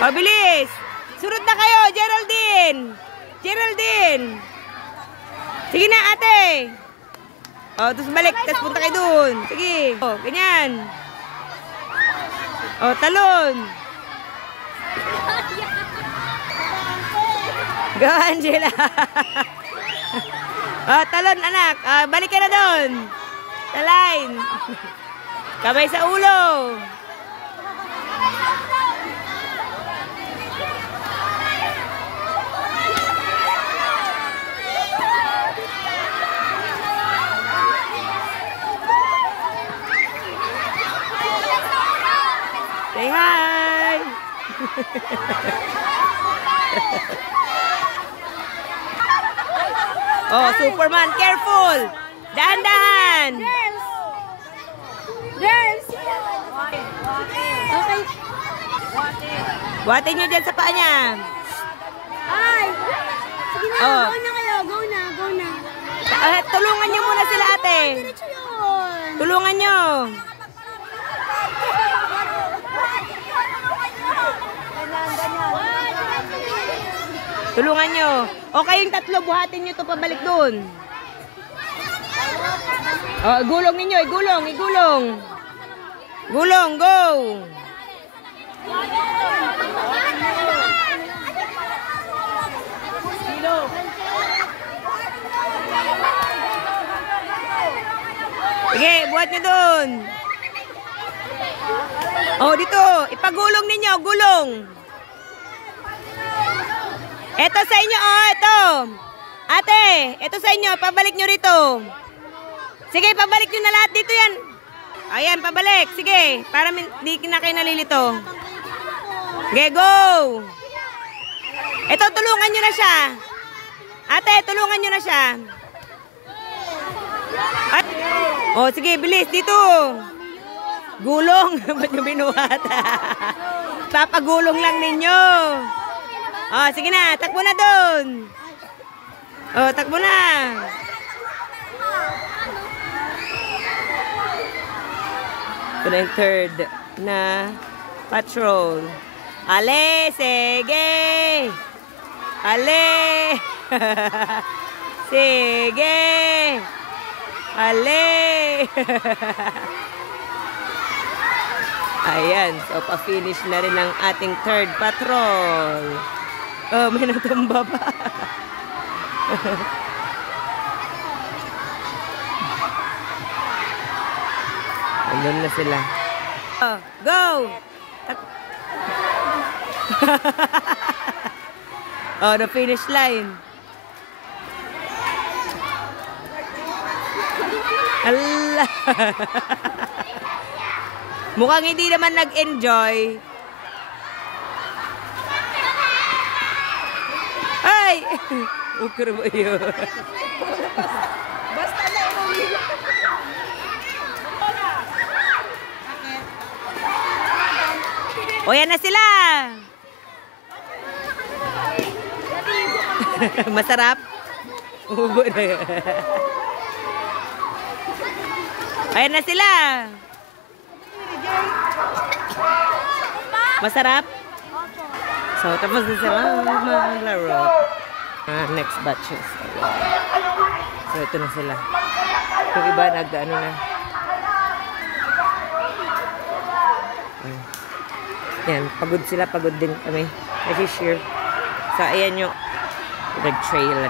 O, bilis! Sunod na kayo, Geraldine! Geraldine! Sige na, ate! O, tapos balik, tapos punta kayo dun. Sige. O, ganyan. O, talon. Go, Angela. O, talon, anak. Balik ka na dun. Talain. Kamay sa ulo. Say hi! Oh, Superman, careful! Dahan-dahan! Girls! Okay. Buhatin nyo dyan sa paa niya. Ay! Sige na, Oh. go na kayo. Go na, go na. Tulungan nyo muna sila, ate. Diretso yun. Tulungan nyo. Tulungan nyo. O kayong tatlo, buhatin nyo ito pabalik dun. O, igulong ninyo, igulong, igulong. Gulong, go. Sige, buhat nyo dun. O, dito, ipagulong ninyo, gulong. Ito sa inyo, oh, ito. Ate, ito sa inyo, pabalik nyo rito. Sige, pabalik nyo na lahat dito yan. Ayan, pabalik. Sige, para di na kayo nalilito. Okay, go. Ito, tulungan nyo na siya. Ate, tulungan nyo na siya. At, oh, sige, bilis, dito. Gulong. Ba't nyo binuhat? Papagulong lang ninyo. Oh, sige na, takbo na doon. Oh, takbo na. Ito na yung third na patrol. Ale, sige. Ale. Sige. Ale. Ayan, so pa-finish na rin ang ating third patrol. Oh, may natumba pa. Andun na sila. Oh, go! Oh, the finish line. Allah! Mukhang hindi naman nag-enjoy. Ay! Ukro mo yun. Basta na umuwi. O, yan na sila. Masarap? Ubo na yun. Ayan na sila. Masarap? So, tapos na sila maglaro. Next batches. So, ito na sila. Yung iba, nagdaano na. Yan, pagod sila. Pagod din kami. Nag-share. So, ayan yung nag-trail.